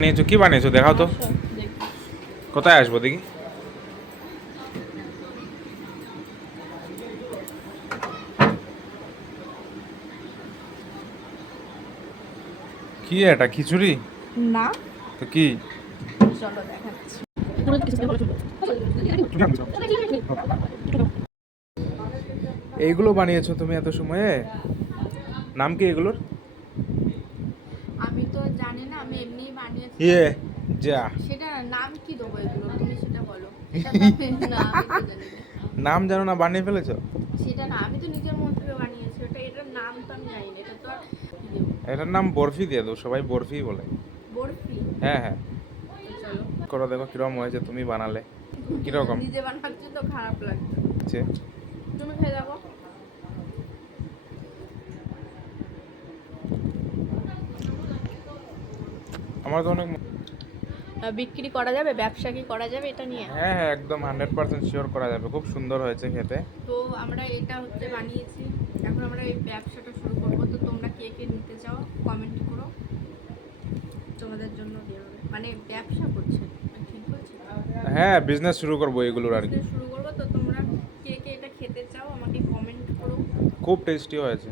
বানিয়েছো কি বানিয়েছো দেখাও তো কোথায় আসবো দেখি কি এটা খিচুড়ি না, তো কি চলো দেখাচ্ছি। এইগুলো বানিয়েছো তুমি এত সময়ে নাম কি এগুলোর আমি তো জানি না, আমি এমনি বানিয়েছি। ইয়ে যা সেটা নাম কি দেবো এগুলো, তুমি সেটা বলো। এটা তো না, আমি তো জানি না। নাম জানো না বানিয়ে ফেলেছো সেটা না, আমি তো নিজের মন থেকে বানিয়েছি ওটা। এটার নাম তো আমি জানি না। এটা তো আর কি দেবো? এটার নাম বরফি দিয়ে দাও সবাই বরফি বলে বরফি। হ্যাঁ হ্যাঁ তো চলো করো দেখো কিরকম হয়েছে তুমি বানালে কিরকম নিজে বানাচ্ছি তো খারাপ লাগছে। হচ্ছে? তুমি খেয়ে দেখো। আমার তো অনেক বিক্রি করা যাবে, ব্যবসা কি করা যাবে এটা নিয়ে? হ্যাঁ হ্যাঁ একদম 100% শিওর করা যাবে খুব সুন্দর হয়েছে খেতে তো আমরা এটা হচ্ছে বানিয়েছি, এখন আমরা এই ব্যবসাটা শুরু করবো। তো তোমরা কে কে নিতে চাও কমেন্ট করো, তোমাদের জন্য দেওয়া হবে। মানে ব্যবসা করছে, আমি ঠিক বলছি? হ্যাঁ বিজনেস শুরু করবো এগুলোর আর কি Business শুরু করবো। তো তোমরা কে কে এটা খেতে চাও আমাকে কমেন্ট করো। খুব টেস্টি হয়েছে